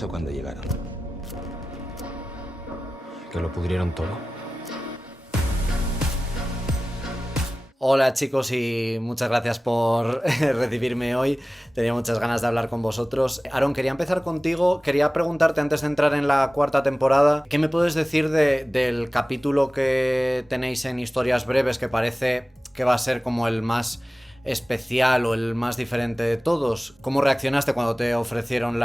pasó cuando llegaron? Que lo pudrieron todo. Hola chicos y muchas gracias por recibirme hoy. Tenía muchas ganas de hablar con vosotros. Aaron, quería empezar contigo. Quería preguntarte antes de entrar en la cuarta temporada, ¿qué me puedes decir del capítulo que tenéis en Historias Breves, que parece que va a ser como el más especial o el más diferente de todos? ¿Cómo reaccionaste cuando te ofrecieron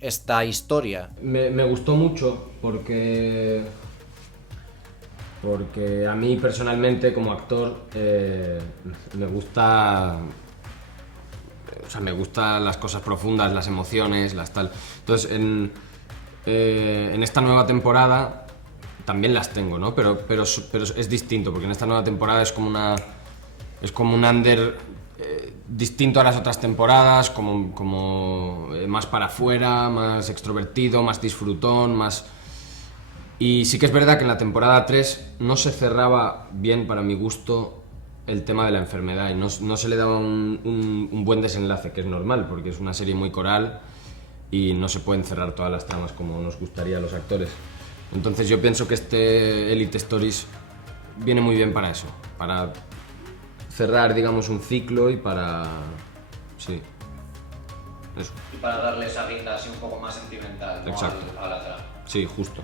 esta historia? Me gustó mucho porque a mí personalmente como actor me gustan las cosas profundas, las emociones, las tal. Entonces en esta nueva temporada también las tengo, ¿no? Pero es distinto, porque en esta nueva temporada es como un Ander distinto a las otras temporadas, como más para afuera, más extrovertido, más disfrutón, más... Y sí que es verdad que en la temporada 3 no se cerraba bien, para mi gusto, el tema de la enfermedad y no se le daba un buen desenlace, que es normal, porque es una serie muy coral y no se pueden cerrar todas las tramas como nos gustaría a los actores. Entonces yo pienso que este Elite Stories viene muy bien para eso, para cerrar, digamos, un ciclo y para... sí, eso. Y para darle esa guinda así un poco más sentimental, ¿no? Exacto. A la trama. Sí, justo.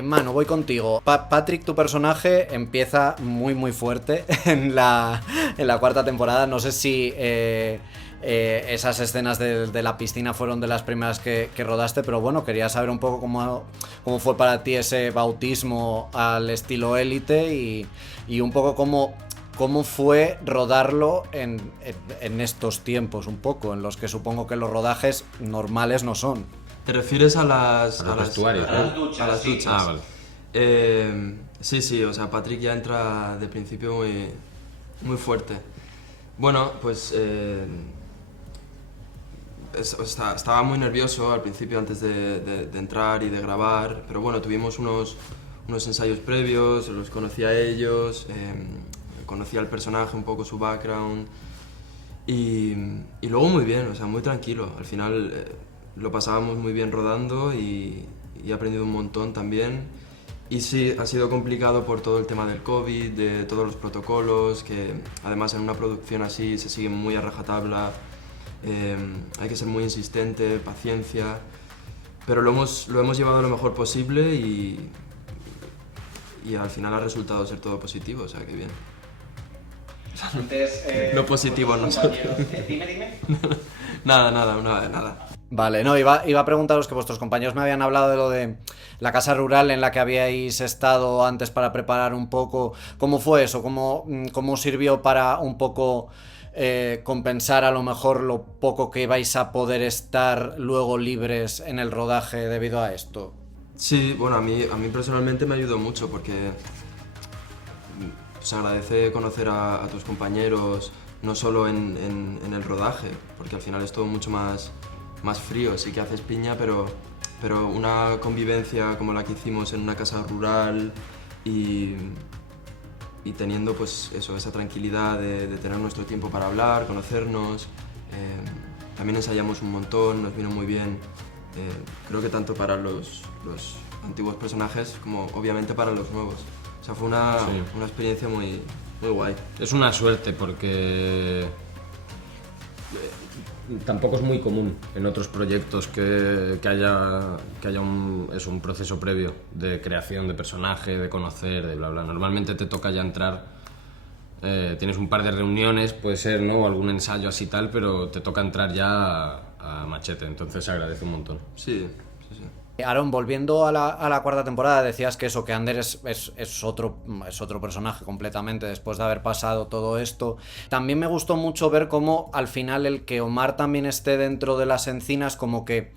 Manu, voy contigo. Patrick, tu personaje empieza muy fuerte en la cuarta temporada. No sé si esas escenas de la piscina fueron de las primeras que rodaste, pero bueno, quería saber un poco cómo fue para ti ese bautismo al estilo Élite y un poco cómo fue rodarlo en estos tiempos, un poco, en los que supongo que los rodajes normales no son. ¿Te refieres a las vestuarios, ¿no? A las duchas, a las sí. duchas? Ah, vale. Sí, o sea, Patrick ya entra de principio muy fuerte. Bueno, pues estaba muy nervioso al principio antes de entrar y de grabar, pero bueno, tuvimos unos ensayos previos, los conocí a ellos, conocí al personaje, un poco su background y luego muy bien, o sea, muy tranquilo. Al final lo pasábamos muy bien rodando y he aprendido un montón también. Y sí, ha sido complicado por todo el tema del COVID, de todos los protocolos, que además en una producción así se siguen muy a rajatabla, hay que ser muy insistente, paciencia, pero lo hemos llevado lo mejor posible y al final ha resultado ser todo positivo, o sea que bien. Antes, No positivo nosotros. Dime. Nada. Vale, no, iba a preguntaros que vuestros compañeros me habían hablado de lo de la casa rural en la que habíais estado antes para preparar un poco. ¿Cómo fue eso? ¿Cómo sirvió para un poco compensar a lo mejor lo poco que vais a poder estar luego libres en el rodaje debido a esto? Sí, bueno, a mí personalmente me ayudó mucho porque se agradece conocer a tus compañeros no solo en el rodaje, porque al final es todo mucho más frío, sí que haces piña, pero una convivencia como la que hicimos en una casa rural y teniendo pues eso, esa tranquilidad de tener nuestro tiempo para hablar, conocernos, también ensayamos un montón, nos vino muy bien, creo que tanto para los antiguos personajes como obviamente para los nuevos. O sea, fue una experiencia muy guay. Es una suerte porque tampoco es muy común en otros proyectos que haya un proceso previo de creación de personaje, de conocer, de bla bla. Normalmente te toca ya entrar, tienes un par de reuniones, puede ser, ¿no? O algún ensayo así tal, pero te toca entrar ya a machete, entonces se agradece un montón. Sí. Aaron, volviendo a la cuarta temporada, decías que eso, que Ander es otro personaje completamente después de haber pasado todo esto. También me gustó mucho ver cómo al final el que Omar también esté dentro de las encinas como que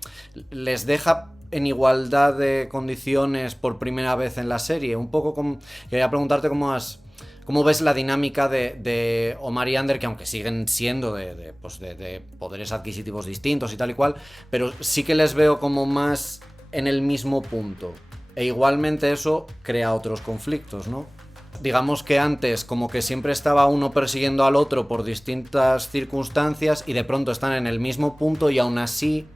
les deja en igualdad de condiciones por primera vez en la serie. Un poco quería preguntarte ¿cómo ves la dinámica de Omar y Ander, que aunque siguen siendo de poderes adquisitivos distintos y tal y cual, pero sí que les veo como más en el mismo punto? E igualmente eso crea otros conflictos, ¿no? Digamos que antes como que siempre estaba uno persiguiendo al otro por distintas circunstancias y de pronto están en el mismo punto y aún así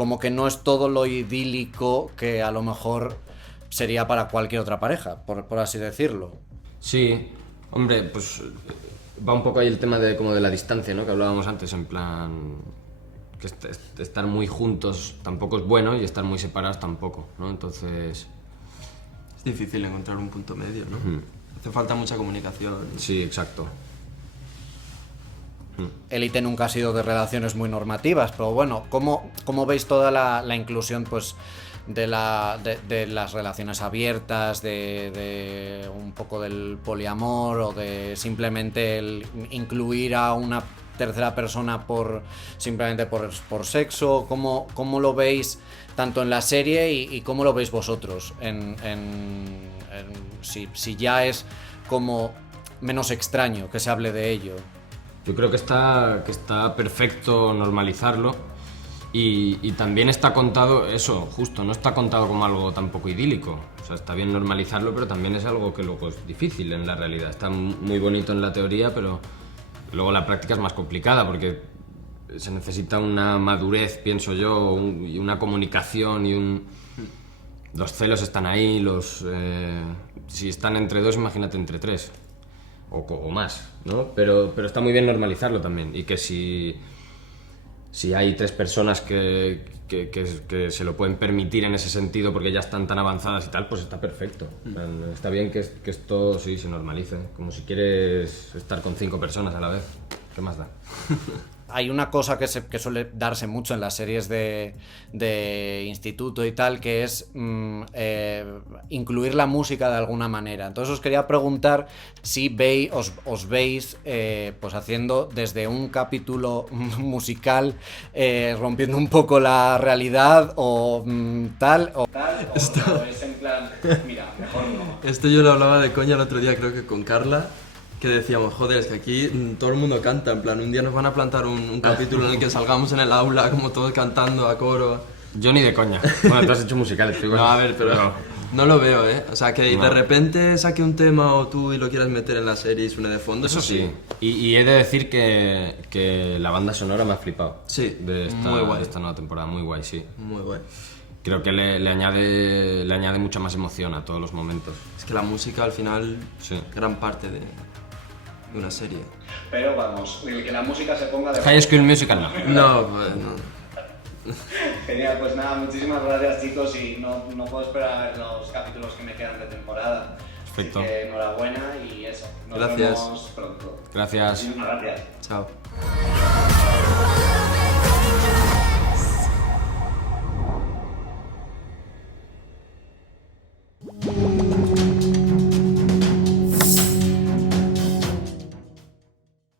como que no es todo lo idílico que a lo mejor sería para cualquier otra pareja, por así decirlo. Sí, hombre, pues va un poco ahí el tema de como de la distancia, ¿no? Que hablábamos antes, en plan que estar muy juntos tampoco es bueno y estar muy separados tampoco, ¿no? Entonces... Es difícil encontrar un punto medio, ¿no? Hace falta mucha comunicación. Sí, exacto. Élite nunca ha sido de relaciones muy normativas, pero bueno, ¿cómo veis toda la inclusión pues de las relaciones abiertas, de un poco del poliamor o de simplemente el incluir a una tercera persona simplemente por sexo? ¿Cómo lo veis tanto en la serie y cómo lo veis vosotros? Si ya es como menos extraño que se hable de ello. Yo creo que está perfecto normalizarlo y también está contado eso, justo, no está contado como algo tampoco idílico. O sea, está bien normalizarlo, pero también es algo que luego es difícil en la realidad. Está muy bonito en la teoría, pero luego la práctica es más complicada porque se necesita una madurez, pienso yo, y una comunicación los celos están ahí, si están entre dos, imagínate entre tres. O más, ¿no? Pero está muy bien normalizarlo también y que si hay tres personas que se lo pueden permitir en ese sentido porque ya están tan avanzadas y tal, pues está perfecto. Está bien que esto sí se normalice, como si quieres estar con 5 personas a la vez. ¿Qué más da? Hay una cosa que suele darse mucho en las series de instituto y tal, que es incluir la música de alguna manera. Entonces os quería preguntar si os veis pues haciendo desde un capítulo musical, rompiendo un poco la realidad o tal, o es en plan, mira, mejor no. Esto yo lo hablaba de coña el otro día, creo que con Carla, que decíamos, joder, es que aquí todo el mundo canta, en plan, un día nos van a plantar un capítulo en el que salgamos en el aula como todos cantando a coro. Yo ni de coña. Bueno, tú has hecho musicales, no, a ver, pero no lo veo, ¿eh? O sea, que de repente saque un tema o tú y lo quieras meter en la serie y suene de fondo, eso sí. Y he de decir que la banda sonora me ha flipado. Sí, muy guay. De esta nueva temporada, muy guay, sí. Muy guay. Creo que le añade mucha más emoción a todos los momentos. Es que la música al final es gran parte de una serie. Pero vamos, que la música se ponga de... High School Musical no. No, pues no. Genial, pues nada, muchísimas gracias chicos y no puedo esperar a ver los capítulos que me quedan de temporada. Perfecto. Así que enhorabuena y eso. Nos Gracias. vemos pronto. Gracias. Muchísimas gracias. Chao.